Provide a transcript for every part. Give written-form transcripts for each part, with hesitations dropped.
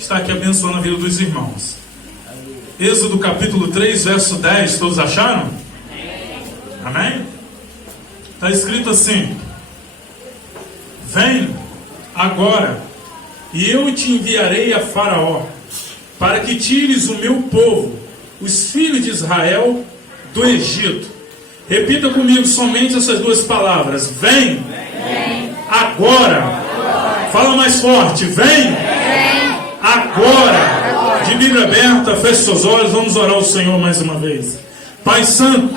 está aqui abençoando a vida dos irmãos. Êxodo capítulo 3, verso 10, todos acharam? Amém? Está escrito assim: vem agora, e eu te enviarei a Faraó, para que tires o meu povo, os filhos de Israel, do Egito. Repita comigo somente essas duas palavras: vem, agora. Fala mais forte: vem, agora. De Bíblia aberta, feche seus olhos, vamos orar ao Senhor mais uma vez. Pai Santo,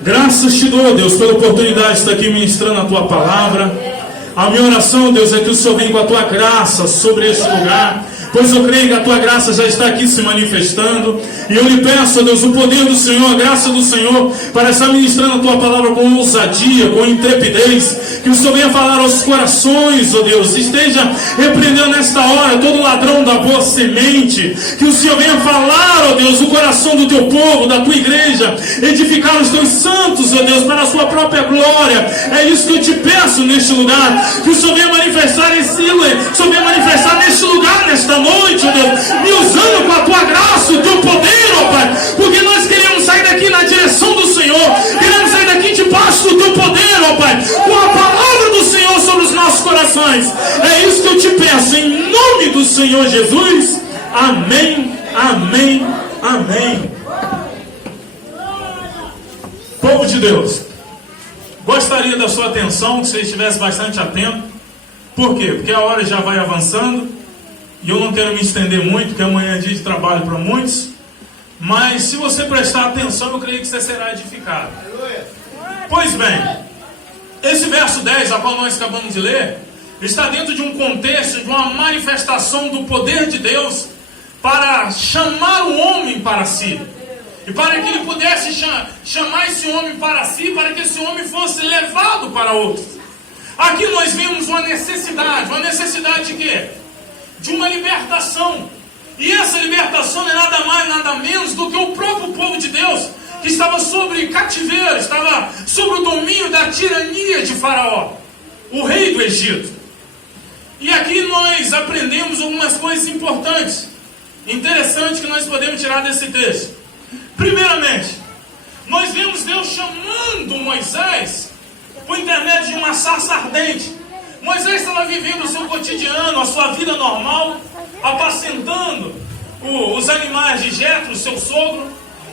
graças te dou, Deus, pela oportunidade de estar aqui ministrando a tua palavra. A minha oração, Deus, é que o Senhor venha com a tua graça sobre este lugar, pois eu creio que a tua graça já está aqui se manifestando. E eu lhe peço, Deus, o poder do Senhor, a graça do Senhor, para estar ministrando a tua palavra com ousadia, com intrepidez. Que o Senhor venha falar aos corações, ó Deus, esteja repreendendo nesta hora todo ladrão da boa semente. Que o Senhor venha falar, ó Deus, o coração do teu povo, da tua igreja, edificar os teus santos, ó Deus, para a sua própria glória. É isso que eu te peço neste lugar. Que o Senhor venha manifestar esse, o Senhor venha manifestar neste lugar, nesta noite, ó Deus, me usando com a tua graça, o teu poder, ó Pai, porque nós queremos sair daqui na direção do Senhor, queremos sair daqui debaixo do teu poder, ó Pai, com a palavra do Senhor sobre os nossos corações. É isso que eu te peço, em nome do Senhor Jesus. Amém, amém, amém. Povo de Deus, gostaria da sua atenção, que você estivesse bastante atento. Por quê? Porque a hora já vai avançando e eu não quero me estender muito, porque amanhã é dia de trabalho para muitos. Mas se você prestar atenção, eu creio que você será edificado. Pois bem, esse verso 10, a qual nós acabamos de ler, está dentro de um contexto, de uma manifestação do poder de Deus para chamar o homem para si. E para que ele pudesse chamar esse homem para si, para que esse homem fosse levado para outros. Aqui nós vemos uma necessidade de quê? De uma libertação. E essa libertação não é nada mais, nada menos do que o próprio povo de Deus, que estava sobre cativeiro, estava sobre o domínio da tirania de Faraó, o rei do Egito. E aqui nós aprendemos algumas coisas importantes, interessantes, que nós podemos tirar desse texto. Primeiramente, nós vemos Deus chamando Moisés por intermédio de uma sarça ardente. Moisés estava vivendo o seu cotidiano, a sua vida normal, apacentando os animais de Jetro, seu sogro.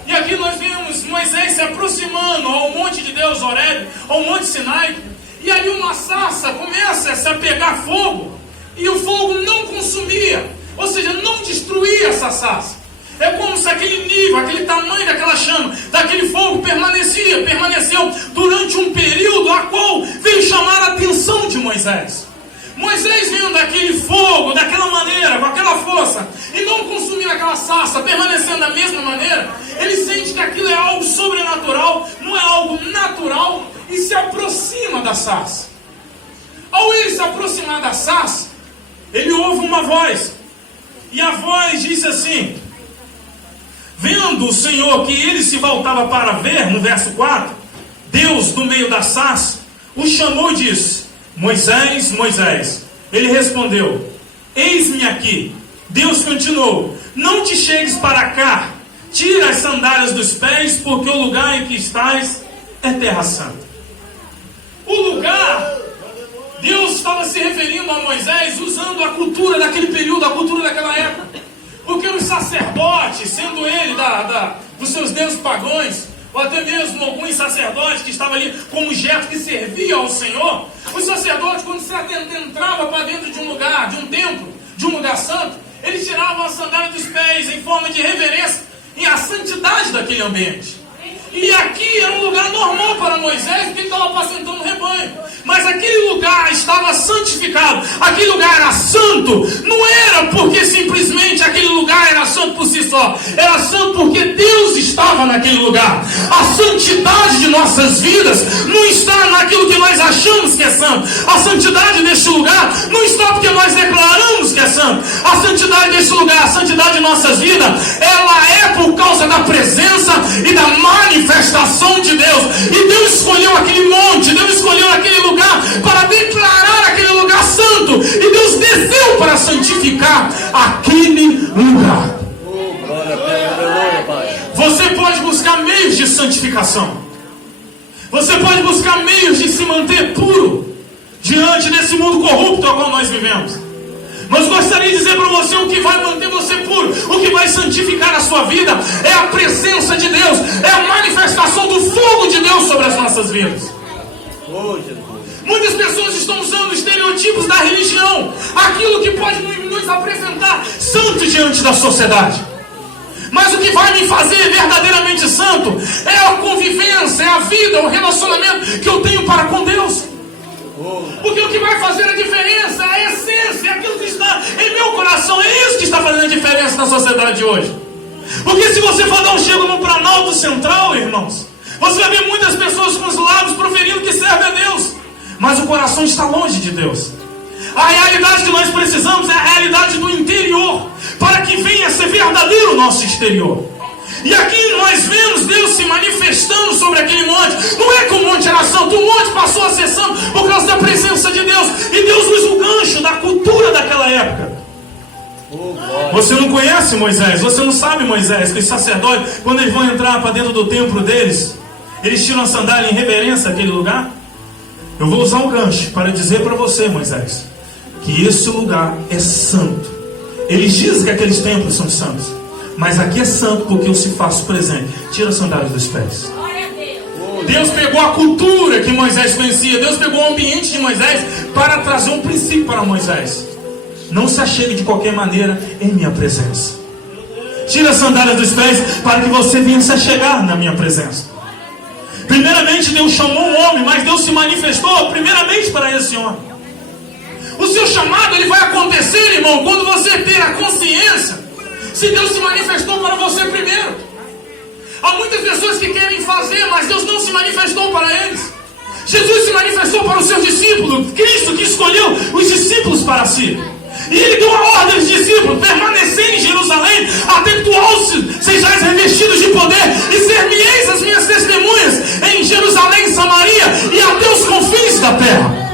E aqui nós vemos Moisés se aproximando ao monte de Deus, Horebe, ao monte Sinai. E ali uma sarça começa a se pegar fogo, e o fogo não consumia, ou seja, não destruía essa sarça. É como se aquele nível, aquele tamanho daquela chama, daquele fogo permaneceu durante um período a qual veio chamar a atenção de Moisés. Moisés vendo daquele fogo, daquela maneira, com aquela força, e não consumindo aquela sarça, permanecendo da mesma maneira, ele sente que aquilo é algo sobrenatural, não é algo natural, e se aproxima da sarça. Ao ele se aproximar da sarça, ele ouve uma voz, e a voz disse assim: vendo o Senhor que ele se voltava para ver, no verso 4, Deus, do meio da sarça, o chamou e disse: Moisés, Moisés. Ele respondeu: eis-me aqui. Deus continuou: não te chegues para cá, tira as sandálias dos pés, porque o lugar em que estás é terra santa. O lugar, Deus estava se referindo a Moisés usando a cultura daquele período, a cultura daquela época. Porque os sacerdotes, sendo ele dos seus deuses pagãos, ou até mesmo alguns sacerdotes que estavam ali como Jetro, que servia ao Senhor, os sacerdotes, quando se adentrava para dentro de um lugar, de um templo, de um lugar santo, eles tiravam a sandália dos pés em forma de reverência e a santidade daquele ambiente. E aqui era um lugar normal para Moisés, porque ele estava apacentando o rebanho. Mas aquele lugar estava santificado, aquele lugar era santo. Não era porque simplesmente aquele lugar era santo por si só, era santo porque Deus estava naquele lugar. A santidade de nossas vidas não está naquilo que nós achamos que é santo. A santidade deste lugar não está porque nós declaramos que é santo. A santidade deste lugar, a santidade de nossas vidas, ela é por causa da presença e da manifestação de Deus. E Deus escolheu aquele monte, Deus escolheu aquele lugar para declarar aquele lugar santo. E Deus desceu para santificar aquele lugar. Você pode buscar meios de santificação. Você pode buscar meios de se manter puro diante desse mundo corrupto ao qual nós vivemos. Mas gostaria de dizer para você: o que vai manter você puro, o que vai santificar a sua vida, é a presença de Deus, é a manifestação do fogo de Deus sobre as nossas vidas. Muitas pessoas estão usando estereotipos da religião, aquilo que pode nos apresentar santo diante da sociedade. Mas o que vai me fazer verdadeiramente santo é a convivência, é a vida, o relacionamento que eu tenho para com Deus. Porque o que vai fazer a diferença é a essência, é aquilo que está em meu coração. É isso que está fazendo a diferença na sociedade de hoje. Porque se você for dar um chego no Planalto Central, irmãos, você vai ver muitas pessoas com os lábios proferindo que servem a Deus, mas o coração está longe de Deus. A realidade que nós precisamos é a realidade do interior, para que venha a ser verdadeiro o nosso exterior. E aqui nós vemos Deus se manifestando sobre aquele monte. Não é que o monte era santo, o monte passou a ser santo por causa da presença de Deus. E Deus usa o gancho da cultura daquela época. Você não conhece Moisés, você não sabe Moisés, que os sacerdotes, quando eles vão entrar para dentro do templo deles, eles tiram a sandália em reverência àquele lugar. Eu vou usar um gancho para dizer para você, Moisés, que esse lugar é santo. Eles dizem que aqueles templos são santos, mas aqui é santo porque eu se faço presente. Tira as sandálias dos pés. Deus pegou a cultura que Moisés conhecia, Deus pegou o ambiente de Moisés para trazer um princípio para Moisés: não se achegue de qualquer maneira em minha presença. Tira as sandálias dos pés para que você venha se achegar na minha presença. Primeiramente Deus chamou um homem, mas Deus se manifestou primeiramente para esse homem. O seu chamado ele vai acontecer, irmão, quando você ter a consciência se Deus se manifestou para você primeiro. Há muitas pessoas que querem fazer, mas Deus não se manifestou para eles. Jesus se manifestou para os seus discípulos, Cristo que escolheu os discípulos para si. E ele deu a ordem aos discípulos: permanecer em Jerusalém até que tu sejais revestidos de poder, e ser-me-eis as minhas testemunhas em Jerusalém, Samaria e até os confins da terra.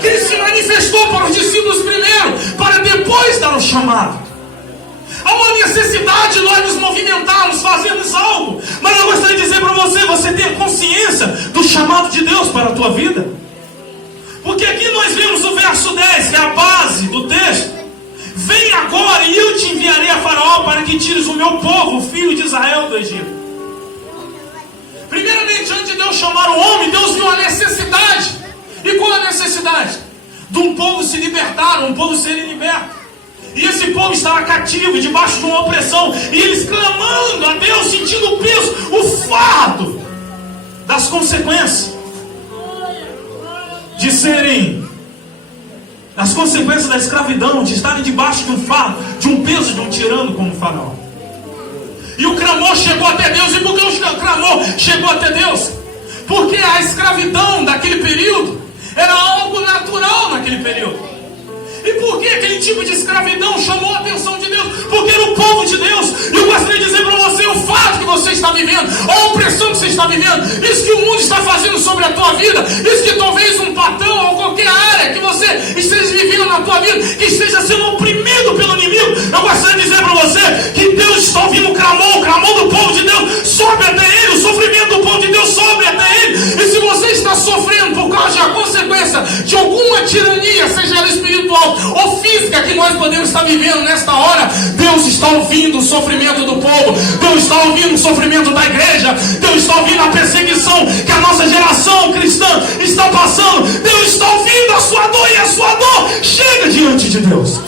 Cristo se manifestou para os discípulos primeiro, para depois dar o chamado. Há uma necessidade de nós nos movimentarmos, fazermos algo. Mas eu gostaria de dizer para você: você tem consciência do chamado de Deus para a tua vida? Porque aqui nós vemos o verso 10, que é a base do texto: vem agora e eu te enviarei a Faraó para que tires o meu povo, o filho de Israel, do Egito. Primeiramente, antes de Deus chamar o homem, Deus viu a necessidade. E qual a necessidade? De um povo se libertar, um povo ser liberto. E esse povo estava cativo, debaixo de uma opressão, e eles clamando a Deus, sentindo o peso, o fardo das consequências de serem, as consequências da escravidão, de estarem debaixo de um fardo, de um peso de um tirano como o Faraó. E o clamor chegou até Deus. E por que o clamor chegou até Deus? Porque a escravidão daquele período era algo natural naquele período. E por que aquele tipo de escravidão chamou a atenção de Deus? Porque era o povo de Deus. E eu gostaria de dizer para você: o fato que você está vivendo, a opressão que você está vivendo, isso que o mundo está fazendo sobre a tua vida, isso que talvez um patrão ou qualquer área que você esteja vivendo na tua vida, que esteja sendo oprimido pelo inimigo, eu gostaria de dizer para você que Deus está ouvindo o clamor do povo de Deus, sobe até ele, o sofrimento do povo de Deus sobe até ele. E se você está sofrendo por causa da consequência de alguma tirania, seja ela espiritual ou física, que nós podemos estar vivendo nesta hora, Deus está ouvindo o sofrimento do povo, Deus está ouvindo o sofrimento da igreja, Deus está ouvindo a perseguição que a nossa geração cristã está passando. Deus está ouvindo a sua dor, e a sua dor chega diante de Deus.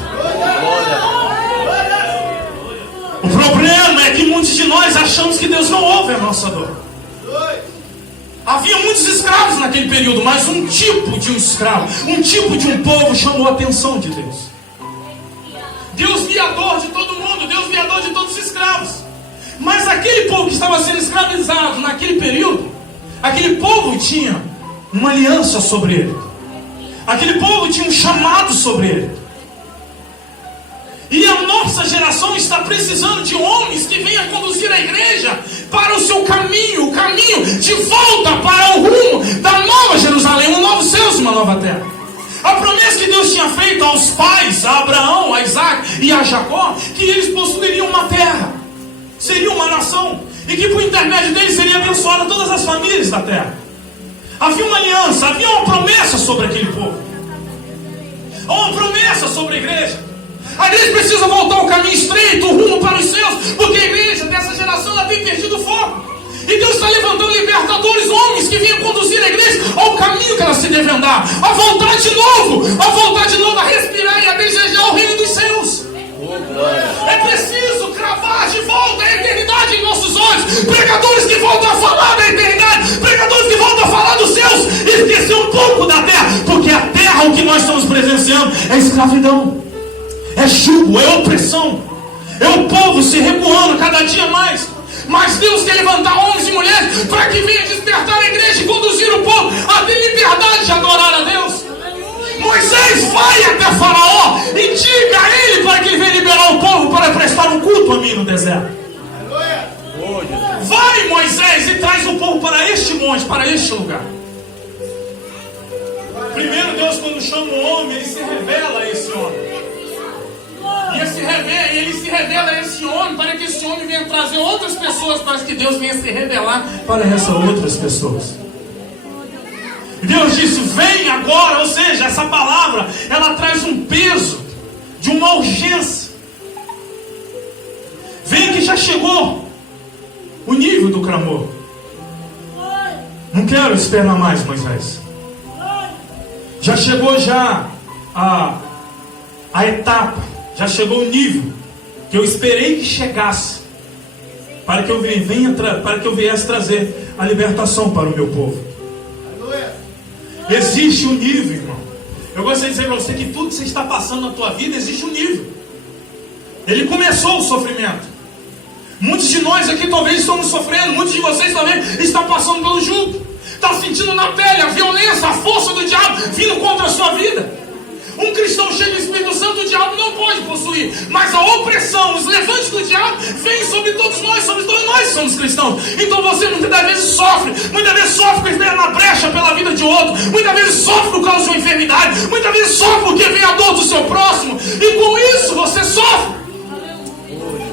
O problema é que muitos de nós achamos que Deus não ouve a nossa dor. Havia muitos escravos naquele período, mas um tipo de um escravo, um tipo de um povo chamou a atenção de Deus. Deus via a dor de todo mundo, Deus via a dor de todos os escravos. Mas aquele povo que estava sendo escravizado naquele período, aquele povo tinha uma aliança sobre ele. Aquele povo tinha um chamado sobre ele. E a nossa geração está precisando de homens que venham conduzir a igreja para o seu caminho, o caminho de volta para o rumo da nova Jerusalém, um novo céu e uma nova terra. A promessa que Deus tinha feito aos pais, a Abraão, a Isaac e a Jacó que eles possuiriam uma terra, seria uma nação, e que por intermédio deles seria abençoada todas as famílias da terra. Havia uma aliança, havia uma promessa sobre aquele povo, uma promessa sobre a igreja. A igreja precisa voltar ao caminho estreito, o rumo para os céus, porque a igreja dessa geração ela tem perdido o foco. E Deus está levantando libertadores, homens que venham conduzir a igreja ao caminho que ela se deve andar, a voltar de novo, a respirar e a desejar o reino dos céus. É preciso cravar de volta a eternidade em nossos olhos. Pregadores que voltam a falar da eternidade, pregadores que voltam a falar dos céus, esquecer um pouco da terra, porque a terra, o que nós estamos presenciando, é escravidão, é jugo, é opressão, é o povo se recuando cada dia mais. Mas Deus quer levantar homens e mulheres para que venham despertar a igreja e conduzir o povo a ter liberdade de adorar a Deus. Moisés vai até Faraó e diga a ele para que ele venha liberar o povo para prestar um culto a mim no deserto. Vai, Moisés, e traz o povo para este monte, para este lugar. Primeiro Deus, quando chama um homem, ele se revela a esse homem. E ele se revela a esse homem para que esse homem venha trazer outras pessoas, para que Deus venha se revelar para essas outras pessoas. Deus disse, vem agora, ou seja, essa palavra, ela traz um peso de uma urgência. Vem que já chegou o nível do clamor. Não quero esperar mais, Moisés. Já chegou a etapa, já chegou o nível que eu esperei que chegasse para que eu viesse trazer a libertação para o meu povo. Existe um nível, irmão. Eu gostaria de dizer para você que tudo que você está passando na tua vida, existe um nível. Ele começou o sofrimento. Muitos de nós aqui talvez estamos sofrendo, muitos de vocês talvez estão passando pelo jugo, está sentindo na pele a violência, a força do diabo vindo contra a sua vida. Um cristão cheio do Espírito Santo, o diabo não pode possuir, mas a opressão, os levantes do diabo vêm sobre todos nós somos cristãos. Então você muitas das vezes sofre porque vem na brecha pela vida de outro, muitas vezes sofre por causa de uma enfermidade, muitas vezes sofre porque vem a dor do seu próximo, e com isso você sofre.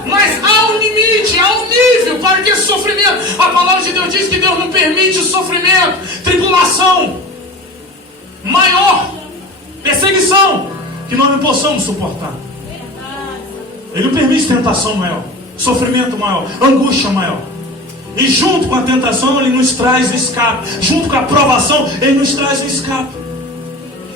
Mas há um limite, há um nível para que esse sofrimento, a palavra de Deus diz que Deus não permite sofrimento, tribulação maior, perseguição que nós não possamos suportar. Ele não permite tentação maior, sofrimento maior, angústia maior. E junto com a tentação ele nos traz o escape. Junto com a provação ele nos traz o escape.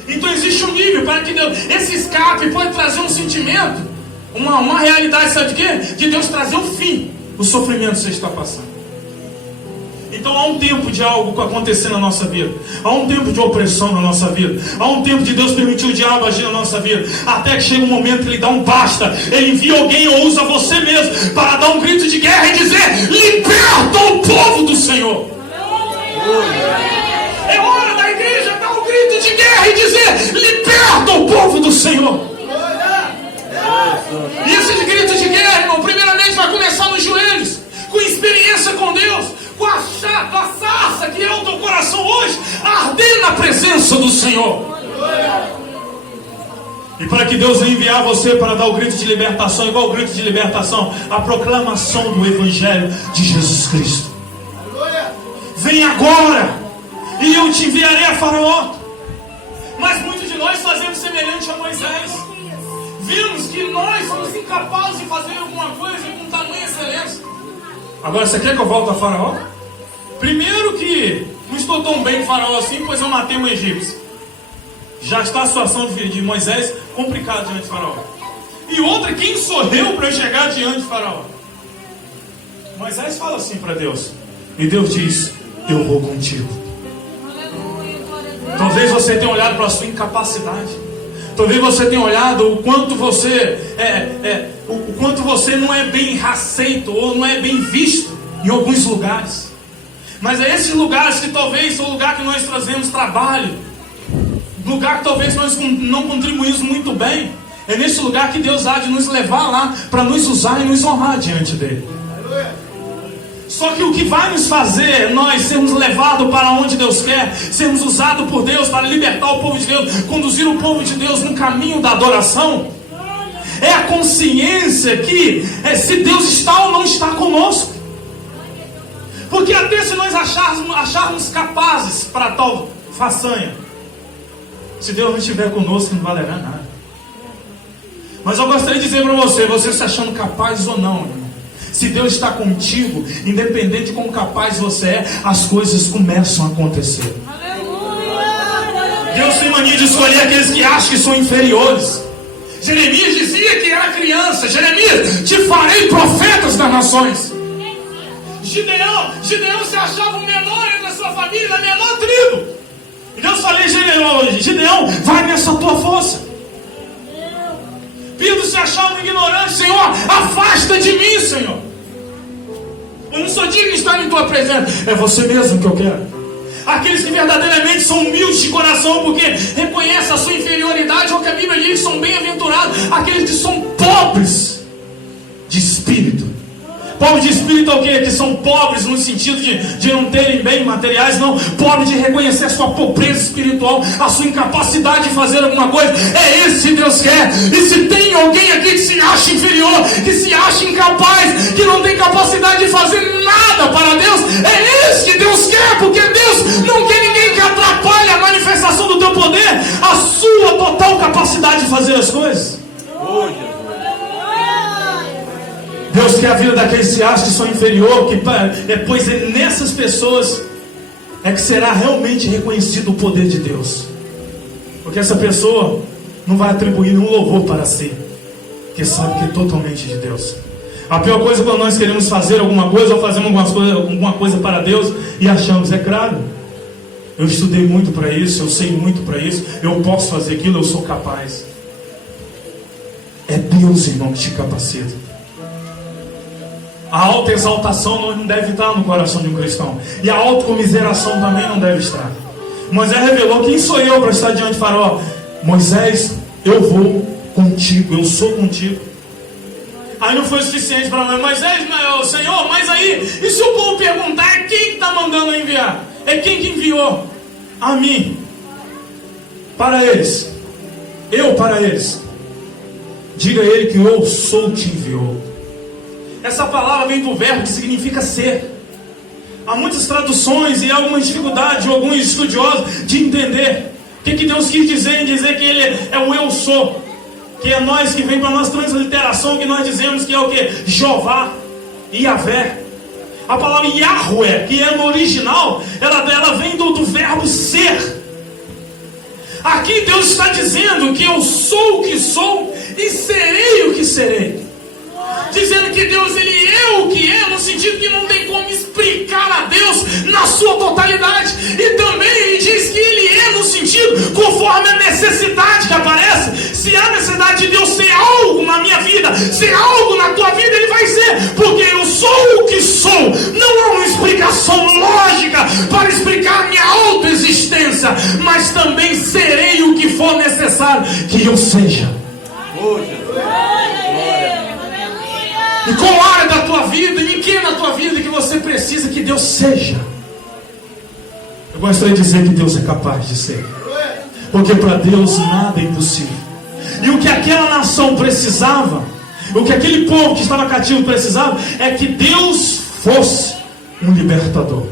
Então existe um nível para que Deus, esse escape pode trazer um sentimento, uma realidade, sabe de quê? De Deus trazer um fim o sofrimento que você está passando. Então há um tempo de algo acontecer na nossa vida, há um tempo de opressão na nossa vida, há um tempo de Deus permitir o diabo agir na nossa vida, até que chega um momento que ele dá um basta, ele envia alguém ou usa você mesmo para dar um grito de guerra e dizer: liberta o povo do Senhor. É hora da igreja dar um grito de guerra e dizer: liberta o povo do Senhor. E esse grito de guerra, irmão, primeiramente vai começar nos joelhos, com experiência com Deus, com a sarça que é o teu coração hoje, arder na presença do Senhor. E para que Deus enviar você para dar o grito de libertação, igual o grito de libertação, a proclamação do Evangelho de Jesus Cristo. Vem agora, e eu te enviarei a Faraó. Mas muitos de nós fazemos semelhante a Moisés. Vimos que nós somos incapazes de fazer alguma coisa com tamanha excelência. Agora você quer que eu volte a Faraó? Primeiro que não estou tão bem com Faraó assim, pois eu matei um egípcio. Já está a situação de Moisés complicada diante de Faraó. E outra, quem sou eu para eu chegar diante de Faraó? Moisés fala assim para Deus, e Deus diz: eu vou contigo. Talvez você tenha olhado para a sua incapacidade. Talvez você tenha olhado o quanto você o quanto você não é bem aceito ou não é bem visto em alguns lugares. Mas é esses lugares que talvez são o lugar que nós trazemos trabalho, lugar que talvez nós não contribuímos muito bem. É nesse lugar que Deus há de nos levar lá para nos usar e nos honrar diante dele. Só que o que vai nos fazer nós sermos levados para onde Deus quer, sermos usados por Deus para libertar o povo de Deus, conduzir o povo de Deus no caminho da adoração, é a consciência que se Deus está ou não está conosco. Porque até se nós acharmos capazes para tal façanha, se Deus não estiver conosco, não valerá nada. Mas eu gostaria de dizer para você se achando capaz ou não, irmão, se Deus está contigo, independente de quão capaz você é, as coisas começam a acontecer. Deus tem mania de escolher aqueles que acham que são inferiores. Jeremias dizia que era criança. Jeremias, te farei profetas das nações. Gideão se achava o menor entre a sua família, a menor tribo. E Deus falou, Gideão, vai nessa tua força. Pedro se achava um ignorante. Senhor, afasta de mim, Senhor. Eu não sou digno de estar em tua presença. É você mesmo que eu quero. Aqueles que verdadeiramente são humildes de coração, porque reconhecem a sua inferioridade, ou que a Bíblia diz que são bem-aventurados, aqueles que são pobres de espírito. Pobre de espírito é o quê? Que são pobres no sentido de não terem bens materiais, não. Pobre de reconhecer a sua pobreza espiritual, a sua incapacidade de fazer alguma coisa. É esse que Deus quer. E se tem alguém aqui que se acha inferior, que se acha incapaz, que não tem capacidade de fazer nada para Deus, é esse que Deus quer, porque Deus não quer ninguém que atrapalhe a manifestação do teu poder, a sua total capacidade de fazer as coisas. Deus quer a vida daqueles que se acham que são inferior, pois é nessas pessoas que será realmente reconhecido o poder de Deus. Porque essa pessoa não vai atribuir nenhum louvor para si, porque sabe que é totalmente de Deus. A pior coisa é quando nós queremos fazer alguma coisa ou fazemos alguma coisa para Deus e achamos, é claro, eu estudei muito para isso, eu sei muito para isso, eu posso fazer aquilo, eu sou capaz. É Deus, irmão, que te capacita. A autoexaltação não deve estar no coração de um cristão. E a autocomiseração também não deve estar. Moisés revelou, quem sou eu para estar diante do faraó? Moisés, eu vou contigo, eu sou contigo. Aí não foi o suficiente para Moisés, Senhor, mas aí, e se o povo perguntar, é quem que está mandando enviar? É quem que enviou? A mim. Para eles. Eu para eles. Diga a ele que eu sou te enviou. Essa palavra vem do verbo que significa ser. Há muitas traduções e alguma dificuldade de alguns estudiosos de entender o que Deus quis dizer em dizer que Ele é o eu sou. Que é nós que vem para a nossa transliteração, que nós dizemos que é o que? Jeová, Yahvé. A palavra Yahweh, que é no original, ela vem do verbo ser. Aqui Deus está dizendo que eu sou o que sou e serei o que serei. Dizendo que Deus, Ele é o que é, no sentido que não tem como explicar a Deus na sua totalidade. E também Ele diz que Ele é no sentido conforme a necessidade que aparece. Se há necessidade de Deus ser algo na minha vida, ser algo na tua vida, Ele vai ser, porque eu sou o que sou. Não há uma explicação lógica para explicar a minha autoexistência, mas também serei o que for necessário que eu seja. E qual área da tua vida, e em que na tua vida que você precisa que Deus seja? Eu gostaria de dizer que Deus é capaz de ser. Porque para Deus nada é impossível. E o que aquela nação precisava, o que aquele povo que estava cativo precisava, é que Deus fosse um libertador.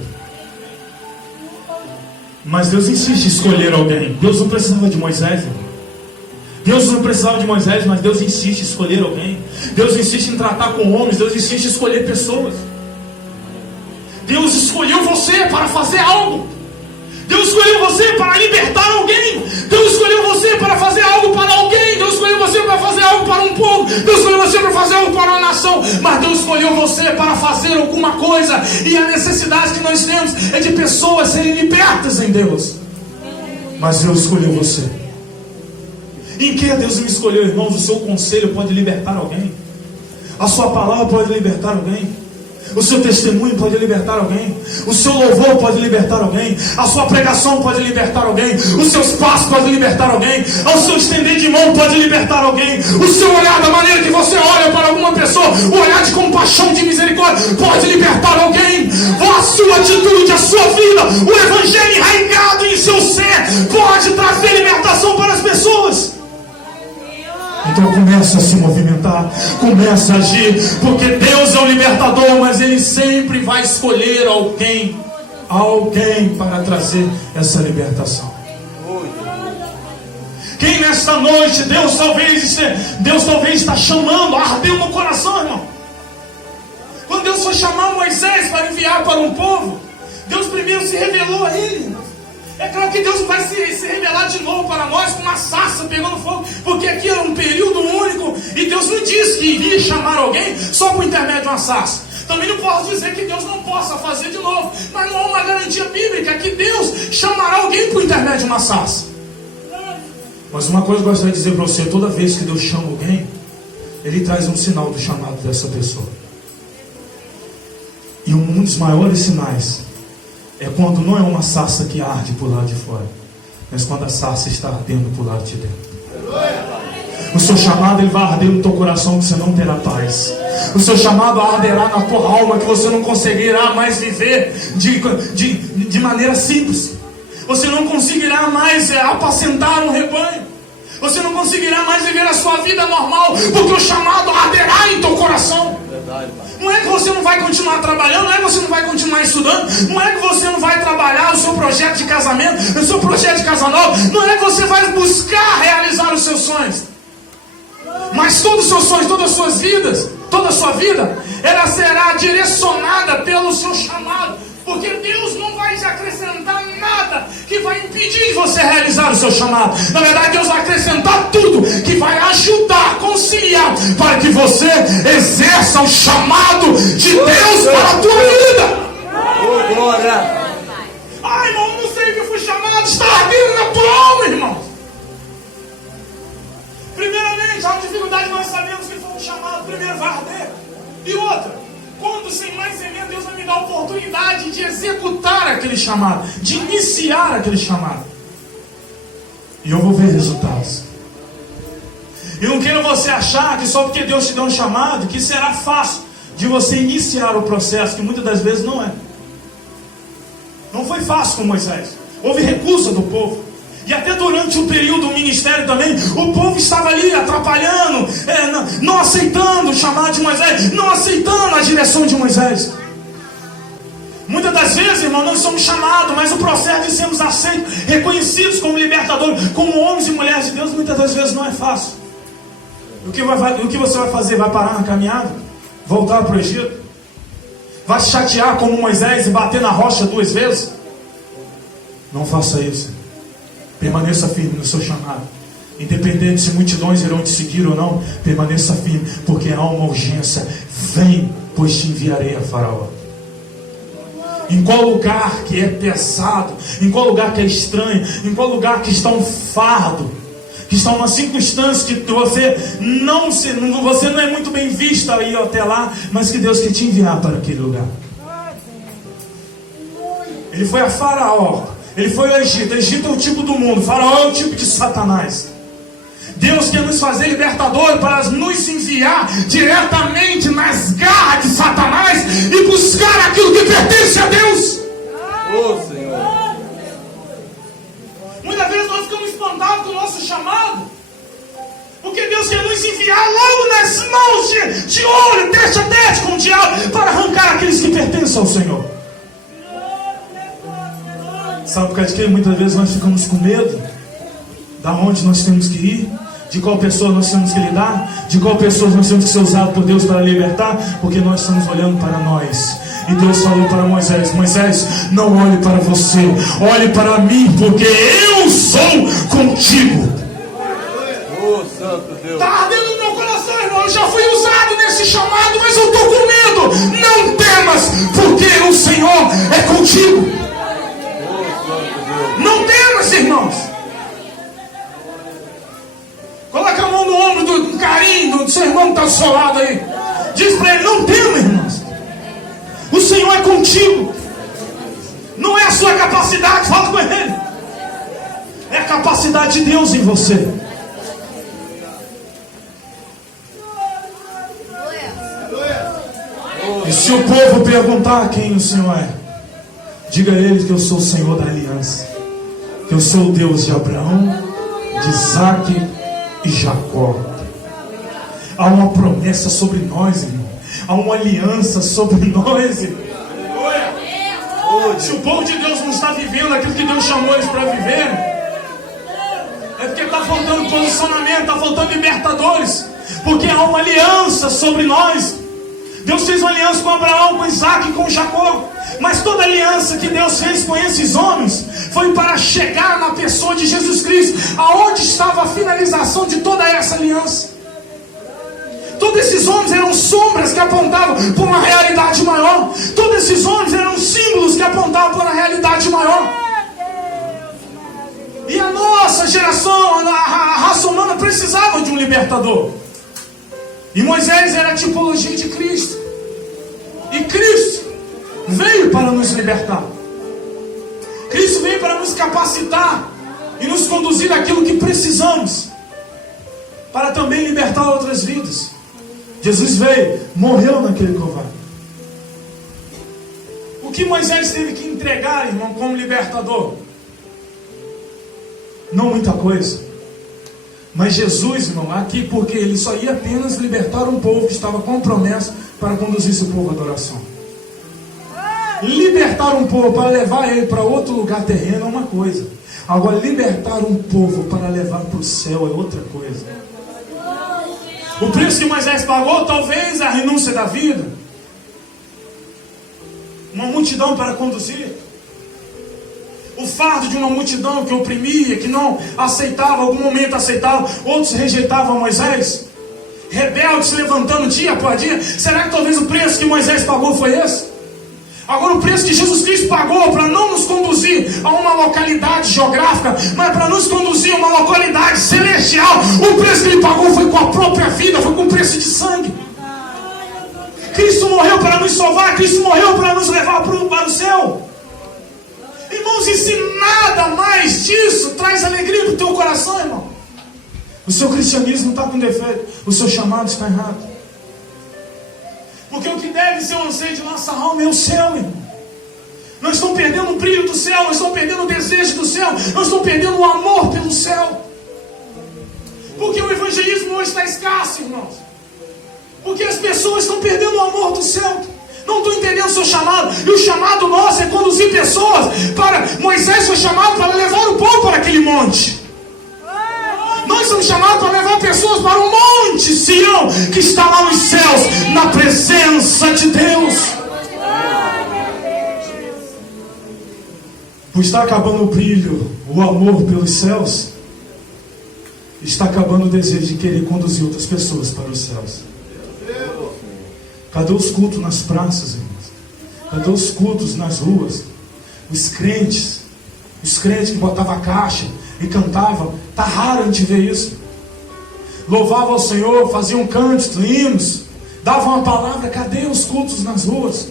Mas Deus insiste em escolher alguém. Deus não precisava de Moisés, irmão. Deus não precisava de Moisés, mas Deus insiste em escolher alguém. Deus insiste em tratar com homens. Deus insiste em escolher pessoas. Deus escolheu você para fazer algo. Deus escolheu você para libertar alguém. Deus escolheu você para fazer algo para alguém. Deus escolheu você para fazer algo para um povo. Deus escolheu você para fazer algo para uma nação. Mas Deus escolheu você para fazer alguma coisa. E a necessidade que nós temos é de pessoas serem libertas em Deus. Mas Deus escolheu você. Em que Deus me escolheu, irmãos? O seu conselho pode libertar alguém. A sua palavra pode libertar alguém. O seu testemunho pode libertar alguém. O seu louvor pode libertar alguém. A sua pregação pode libertar alguém. Os seus passos podem libertar alguém. O seu estender de mão pode libertar alguém. O seu olhar, da maneira que você olha para alguma pessoa, o olhar de compaixão, de misericórdia, pode libertar alguém. A sua atitude, a sua vida, o evangelho enraizado em seu ser, pode trazer libertação para as pessoas. Então começa a se movimentar. libertar. Comece a agir, porque Deus é o libertador, mas Ele sempre vai escolher alguém para trazer essa libertação. Quem nesta noite Deus talvez está chamando, ardeu no coração, irmão. Quando Deus foi chamar Moisés para enviar para um povo, Deus primeiro se revelou a ele. É claro que Deus vai se revelar de novo para nós com uma sarça pegando fogo, porque aqui era um período único e Deus não disse que iria chamar alguém só por intermédio de uma sarça. Também não posso dizer que Deus não possa fazer de novo, mas não há uma garantia bíblica que Deus chamará alguém por intermédio de uma sarça. Mas uma coisa eu gostaria de dizer para você: toda vez que Deus chama alguém, Ele traz um sinal do chamado dessa pessoa. E um dos maiores sinais é quando não é uma sarça que arde por lado de fora, mas quando a sarça está ardendo por lado de dentro. O seu chamado, ele vai arder no teu coração, que você não terá paz. O seu chamado arderá na tua alma, que você não conseguirá mais viver de maneira simples. Você não conseguirá mais apacentar um rebanho. Você não conseguirá mais viver a sua vida normal, porque o chamado arderá em teu coração. Não é que você não vai continuar trabalhando, não é que você não vai continuar estudando, não é que você não vai trabalhar o seu projeto de casamento, o seu projeto de casa nova, não é que você vai buscar realizar os seus sonhos. Mas todos os seus sonhos, todas a sua vida, ela será direcionada pelo seu chamado. Porque Deus não vai te acrescentar nada que vai impedir de você realizar o seu chamado. Na verdade, Deus vai acrescentar tudo que vai ajudar, conciliar, para que você exerça o chamado de Deus para a tua vida. Glória! Ai, irmão, não sei o que fui chamado, está ardendo na tua alma, irmão. Primeiramente, há uma dificuldade, nós sabemos que foi um chamado, primeiro vai arder. E outra, quando sem mais semente, Deus vai me dar a oportunidade de executar aquele chamado, de iniciar aquele chamado. E eu vou ver resultados. E não quero você achar que só porque Deus te deu um chamado, que será fácil de você iniciar o processo, que muitas das vezes não é. Não foi fácil com Moisés. Houve recusa do povo. E até durante o período do ministério também, o povo estava ali atrapalhando, não aceitando o chamado de Moisés, não aceitando a direção de Moisés. Muitas das vezes, irmão, nós somos chamados, mas o processo de sermos aceitos, reconhecidos como libertadores, como homens e mulheres de Deus, muitas das vezes não é fácil. O que você vai fazer? Vai parar na caminhada? Voltar para o Egito? Vai se chatear como Moisés e bater na rocha 2 vezes? Não faça isso. Permaneça firme no seu chamado. Independente se multidões irão te seguir ou não, permaneça firme, porque há uma urgência. Vem, pois te enviarei a Faraó. Em qual lugar que é pesado, em qual lugar que é estranho, em qual lugar que está um fardo, que está uma circunstância que você não é muito bem vista aí até lá, mas que Deus quer te enviar para aquele lugar. Ele foi a Faraó. Ele foi ao Egito. O Egito é o tipo do mundo. O Faraó é o tipo de Satanás. Deus quer nos fazer libertadores para nos enviar diretamente nas garras de Satanás e buscar aquilo que pertence a Deus. Oh, Senhor. Muitas vezes nós ficamos espantados com o nosso chamado, porque Deus quer nos enviar logo nas mãos de olho, teste a teste com o diabo, para arrancar aqueles que pertencem ao Senhor. Sabe por causa de que muitas vezes nós ficamos com medo? Da onde nós temos que ir? De qual pessoa nós temos que lidar? De qual pessoa nós temos que ser usados por Deus para libertar? Porque nós estamos olhando para nós. E Deus falou para Moisés: Moisés, não olhe para você, olhe para mim, porque eu sou contigo. Oh, Santo Deus. Está ardendo no meu coração, irmão. Eu já fui usado nesse chamado, mas eu estou com medo. Não temas, porque o Senhor é contigo. Não temas, irmãos. Coloca a mão no ombro do carinho do seu irmão que está do seu lado aí. Diz para ele: não tema, irmãos. O Senhor é contigo. Não é a sua capacidade, fala com ele. É a capacidade de Deus em você. E se o povo perguntar quem o Senhor é, diga a eles que eu sou o Senhor da aliança, que eu sou o Deus de Abraão, de Isaque e Jacó. Há uma promessa sobre nós, irmão. Há uma aliança sobre nós, irmão. Se o povo de Deus não está vivendo aquilo que Deus chamou eles para viver, é porque está faltando posicionamento, está faltando libertadores. Porque há uma aliança sobre nós. Deus fez uma aliança com Abraão, com Isaac e com Jacó. Mas toda aliança que Deus fez com esses homens foi para chegar na pessoa de Jesus Cristo. Aonde estava a finalização de toda essa aliança? Todos esses homens eram sombras que apontavam para uma realidade maior. Todos esses homens eram símbolos que apontavam para uma realidade maior. E a nossa geração, a raça humana, precisava de um libertador. E Moisés era a tipologia de Cristo. E Cristo veio para nos libertar. Cristo veio para nos capacitar e nos conduzir àquilo que precisamos, para também libertar outras vidas. Jesus veio, morreu naquele Calvário. O que Moisés teve que entregar, irmão, como libertador? Não muita coisa. Mas Jesus, irmão, aqui, porque ele só ia apenas libertar um povo que estava com promessa para conduzir seu povo à adoração. Libertar um povo para levar ele para outro lugar terreno é uma coisa. Agora, libertar um povo para levar para o céu é outra coisa. O preço que Moisés pagou, talvez a renúncia da vida. Uma multidão para conduzir. O fardo de uma multidão que oprimia, que não aceitava, algum momento aceitava, outros rejeitavam Moisés. Rebeldes levantando dia após dia. Será que talvez o preço que Moisés pagou foi esse? Agora o preço que Jesus Cristo pagou para não nos conduzir a uma localidade geográfica, mas para nos conduzir a uma localidade celestial, o preço que ele pagou foi com a própria vida, foi com preço de sangue. Cristo morreu para nos salvar, Cristo morreu para nos levar para o céu. Irmãos, e se nada mais disso traz alegria para o teu coração, irmão? O seu cristianismo está com defeito, o seu chamado está errado. Porque o que deve ser o anseio de nossa alma é o céu, irmão. Nós estamos perdendo o brilho do céu, nós estamos perdendo o desejo do céu, nós estamos perdendo o amor pelo céu. Porque o evangelismo hoje está escasso, irmãos. Porque as pessoas estão perdendo o amor do céu. Não estão entendendo o seu chamado. E o chamado nosso é conduzir pessoas para... Moisés foi chamado para levar o povo para aquele monte. Nós somos chamados para levar pessoas para o monte Sião, que está lá nos céus, na presença de Deus. Por estar acabando o brilho, o amor pelos céus, está acabando o desejo de querer conduzir outras pessoas para os céus. Cadê os cultos nas praças, irmãos? Cadê os cultos nas ruas? Os crentes que botavam a caixa e cantavam. Está raro a gente ver isso. Louvavam ao Senhor, faziam cânticos, hinos, davam uma palavra. Cadê os cultos nas ruas?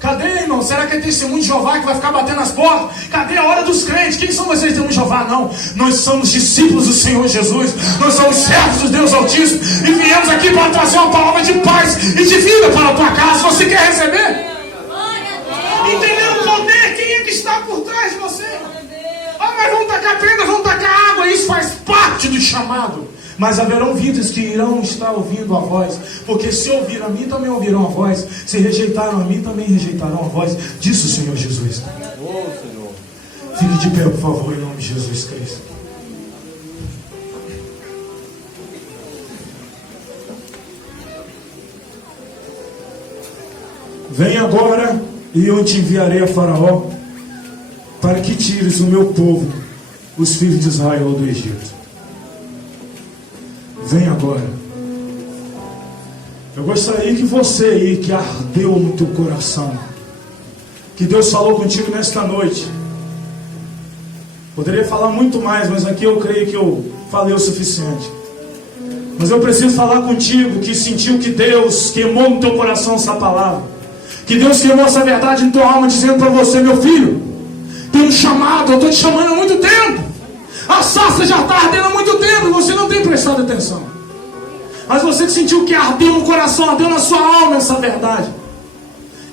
Cadê, irmão? Será que é testemunho de Jeová que vai ficar batendo nas portas? Cadê a hora dos crentes? Quem são vocês, testemunho de Jeová? Não, nós somos discípulos do Senhor Jesus. Nós somos servos do Deus Altíssimo. E viemos aqui para trazer uma palavra de paz e de vida para a tua casa. Você quer receber? Entendendo o poder? Quem é que está por trás de você? Ah, mas vamos tacar pedra, vamos tacar água. Isso faz parte do chamado. Mas haverão vidas que irão estar ouvindo a voz. Porque se ouviram a mim, também ouvirão a voz. Se rejeitaram a mim, também rejeitarão a voz. Disse o Senhor Jesus. Fique de pé, por favor, em nome de Jesus Cristo. Vem agora, e eu te enviarei a Faraó, para que tires o meu povo, os filhos de Israel, do Egito. Vem agora. Eu gostaria que você aí, que ardeu no teu coração, que Deus falou contigo nesta noite. Poderia falar muito mais, mas aqui eu creio que eu falei o suficiente. Mas eu preciso falar contigo, que sentiu que Deus queimou no teu coração essa palavra, que Deus queimou essa verdade em tua alma, dizendo para você: meu filho, tem um chamado, eu estou te chamando há muito tempo. A sarça já está ardendo há muito tempo e você não tem prestado atenção. Mas você que sentiu que ardeu no coração, ardeu na sua alma essa verdade,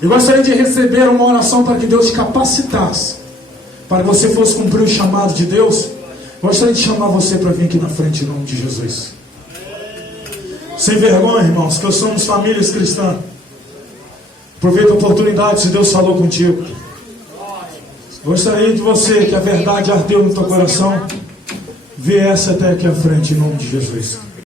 eu gostaria de receber uma oração para que Deus te capacitasse, para que você fosse cumprir o chamado de Deus. Eu gostaria de chamar você para vir aqui na frente em nome de Jesus. Sem vergonha, irmãos, que somos famílias cristãs. Aproveita a oportunidade se Deus falou contigo. Gostaria de você, que a verdade ardeu no teu coração, ver essa até aqui à frente, em nome de Jesus.